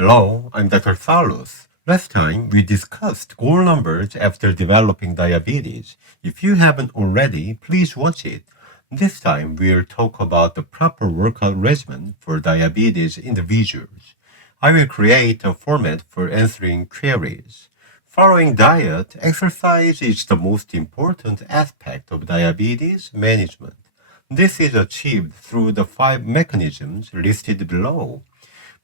Hello, I'm Dr. Salus. Last time we discussed goal numbers after developing diabetes. If you haven't already, please watch it. This time we'll talk about the proper workout regimen for diabetes individuals. I will create a format for answering queries. Following diet, exercise is the most important aspect of diabetes management. This is achieved through the 5 mechanisms listed below: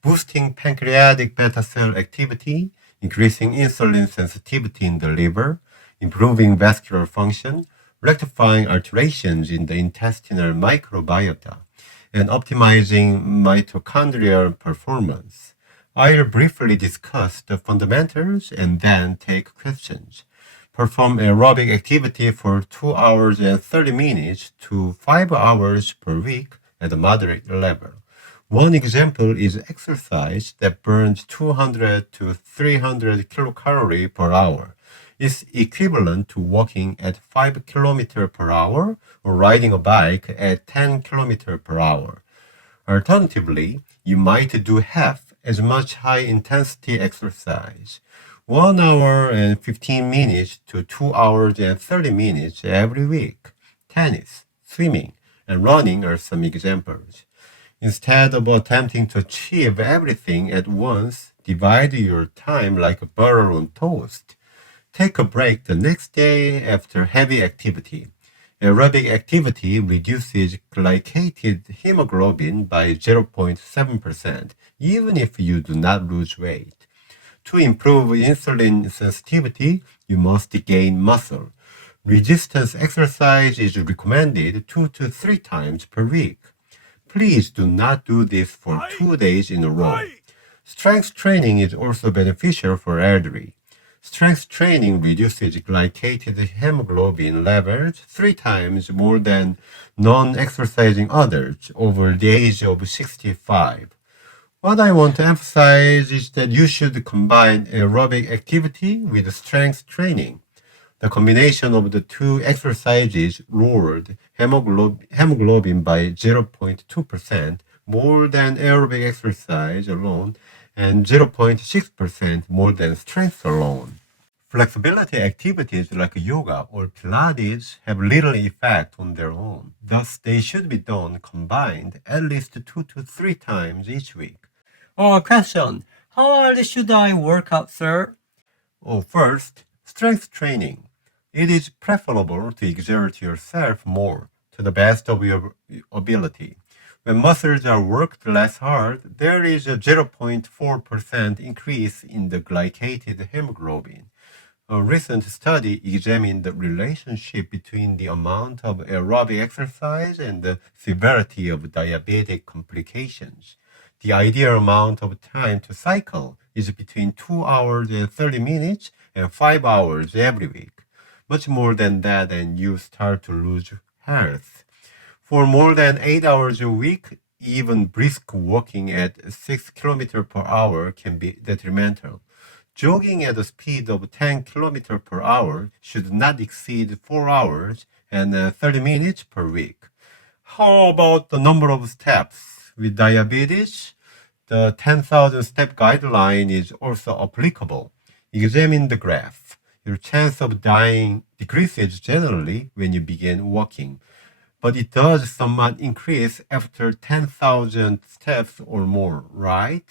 boosting pancreatic beta cell activity, increasing insulin sensitivity in the liver, improving vascular function, rectifying alterations in the intestinal microbiota, and optimizing mitochondrial performance. I'll briefly discuss the fundamentals and then take questions. Perform aerobic activity for 2 hours and 30 minutes to 5 hours per week at a moderate level. One example is exercise that burns 200 to 300 kilocalories per hour. It's equivalent to walking at 5 kilometers per hour or riding a bike at 10 kilometers per hour. Alternatively, you might do half as much high-intensity exercise, 1 hour and 15 minutes to 2 hours and 30 minutes every week. Tennis, swimming, and running are some examples. Instead of attempting to achieve everything at once, divide your time like a butter on toast. Take a break the next day after heavy activity. Aerobic activity reduces glycated hemoglobin by 0.7%, even if you do not lose weight. To improve insulin sensitivity, you must gain muscle. Resistance exercise is recommended 2 to 3 times per week. Please do not do this for 2 days in a row. Strength training is also beneficial for elderly. Strength training reduces glycated hemoglobin levels 3 times more than non-exercising adults over the age of 65. What I want to emphasize is that you should combine aerobic activity with strength training. The combination of the two exercises lowered hemoglobin by 0.2% more than aerobic exercise alone and 0.6% more than strength alone. Flexibility activities like yoga or Pilates have little effect on their own. Thus, they should be done combined at least 2 to 3 times each week. Question. How hard should I work out, sir? First, strength training. It is preferable to exert yourself more to the best of your ability. When muscles are worked less hard, there is a 0.4% increase in the glycated hemoglobin. A recent study examined the relationship between the amount of aerobic exercise and the severity of diabetic complications. The ideal amount of time to cycle is between 2 hours and 30 minutes and 5 hours every week. Much more than that and you start to lose health. For more than 8 hours a week, even brisk walking at 6 kilometers per hour can be detrimental. Jogging at a speed of 10 kilometers per hour should not exceed 4 hours and 30 minutes per week. How about the number of steps? With diabetes, the 10,000 step guideline is also applicable. Examine the graph. Your chance of dying decreases generally when you begin walking, but it does somewhat increase after 10,000 steps or more, right?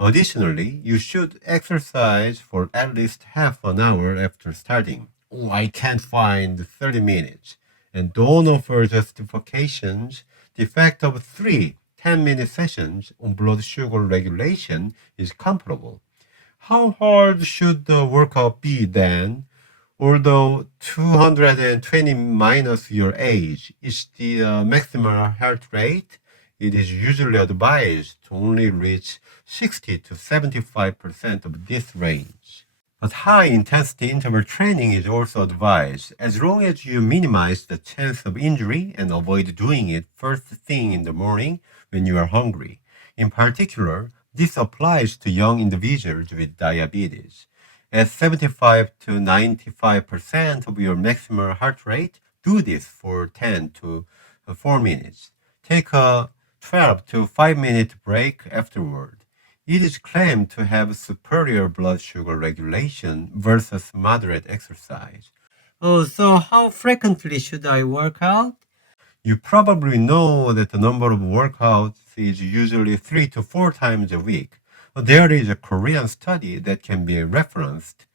Additionally, you should exercise for at least half an hour after starting. Oh, I can't find 30 minutes. And don't offer justifications. The effect of 3 10-minute sessions on blood sugar regulation is comparable. How hard should the workout be then? Although 220 minus your age is the maximal heart rate, it is usually advised to only reach 60 to 75% of this range. But high-intensity interval training is also advised, as long as you minimize the chance of injury and avoid doing it first thing in the morning when you are hungry. In particular, this applies to young individuals with diabetes. At 75 to 95% of your maximal heart rate, do this for 10 to 4 minutes. Take a 12 to 5 minute break afterward. It is claimed to have superior blood sugar regulation versus moderate exercise. Oh, so how frequently should I work out? You probably know that the number of workouts is usually 3 to 4 times a week. There is a Korean study that can be referenced.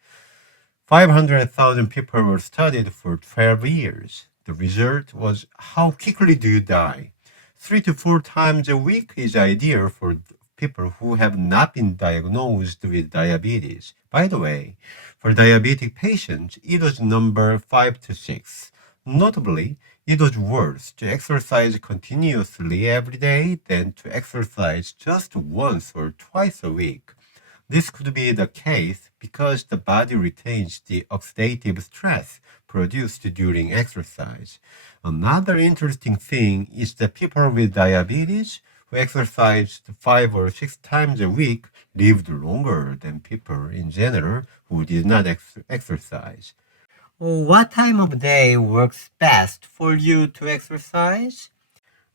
500,000 people were studied for 12 years. The result was how quickly do you die? 3 to 4 times a week is ideal for people who have not been diagnosed with diabetes. By the way, for diabetic patients, it was number 5 to 6. Notably, it was worse to exercise continuously every day than to exercise just once or twice a week. This could be the case because the body retains the oxidative stress produced during exercise. Another interesting thing is that people with diabetes who exercised 5 or 6 times a week lived longer than people in general who did not exercise. Oh, what time of day works best for you to exercise?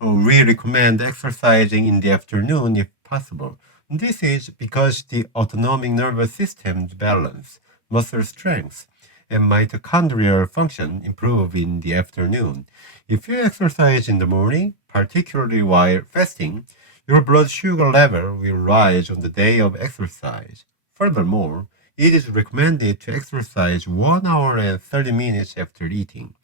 We recommend exercising in the afternoon if possible. This is because the autonomic nervous system's balance, muscle strength, and mitochondrial function improve in the afternoon. If you exercise in the morning, particularly while fasting, your blood sugar level will rise on the day of exercise. Furthermore, it is recommended to exercise 1 hour and 30 minutes after eating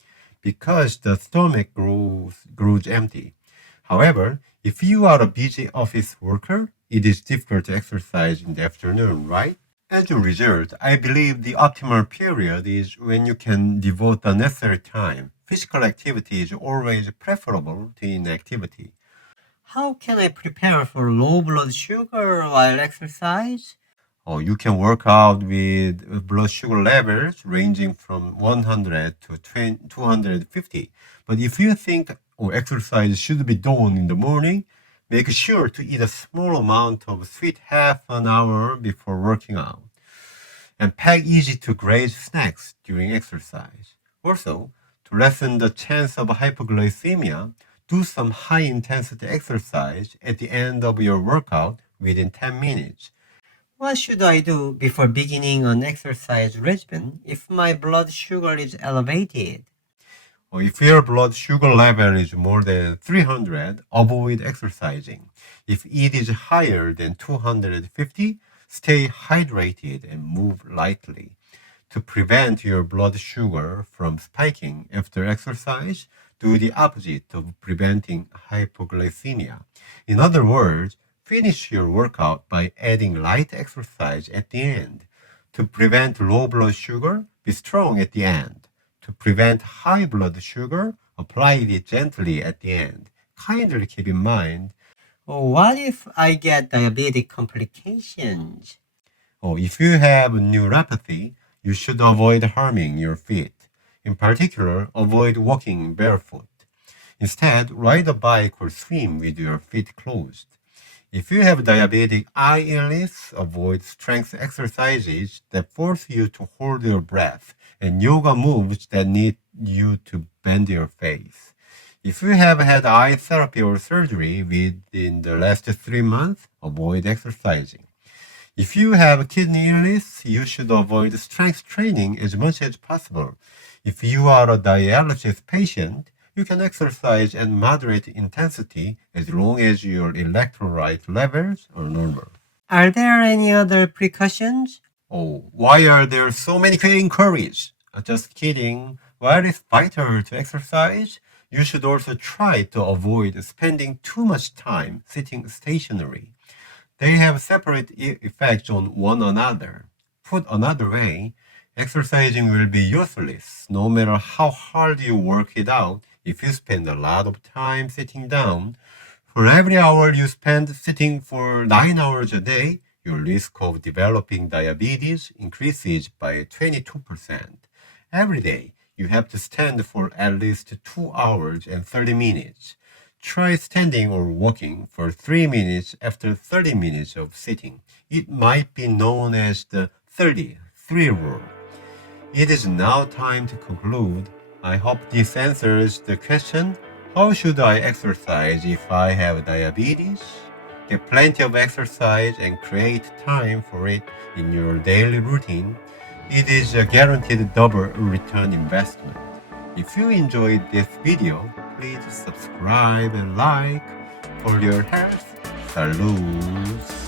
because the stomach grows empty. However, if you are a busy office worker, it is difficult to exercise in the afternoon, right? As a result, I believe the optimal period is when you can devote the necessary time. Physical activity is always preferable to inactivity. How can I prepare for low blood sugar while exercise? Or you can work out with blood sugar levels ranging from 100 to 250. But if you think exercise should be done in the morning, make sure to eat a small amount of sweet half an hour before working out. And pack easy to graze snacks during exercise. Also, to lessen the chance of hypoglycemia, do some high intensity exercise at the end of your workout within 10 minutes. What should I do before beginning an exercise regimen if my blood sugar is elevated? Or if your blood sugar level is more than 300, avoid exercising. If it is higher than 250, stay hydrated and move lightly. To prevent your blood sugar from spiking after exercise, do the opposite of preventing hypoglycemia. In other words, finish your workout by adding light exercise at the end. To prevent low blood sugar, be strong at the end. To prevent high blood sugar, apply it gently at the end. Kindly keep in mind, What if I get diabetic complications? if you have neuropathy, you should avoid harming your feet. In particular, avoid walking barefoot. Instead, ride a bike or swim with your feet closed. If you have diabetic eye illness, avoid strength exercises that force you to hold your breath and yoga moves that need you to bend your face. If you have had eye therapy or surgery within the last 3 months, avoid exercising. If you have kidney illness, you should avoid strength training as much as possible. If you are a dialysis patient, you can exercise at moderate intensity as long as your electrolyte levels are normal. Are there any other precautions? Oh, why are there so many inquiries? Just kidding. While it's vital to exercise, you should also try to avoid spending too much time sitting stationary. They have separate effects on one another. Put another way, exercising will be useless no matter how hard you work it out if you spend a lot of time sitting down. For every hour you spend sitting for 9 hours a day, your risk of developing diabetes increases by 22%. Every day, you have to stand for at least 2 hours and 30 minutes. Try standing or walking for 3 minutes after 30 minutes of sitting. It might be known as the 30-3 rule. It is now time to conclude. I hope this answers the question, how should I exercise if I have diabetes? Get plenty of exercise and create time for it in your daily routine. It is a guaranteed double return investment. If you enjoyed this video, please subscribe and like for your health. Salud!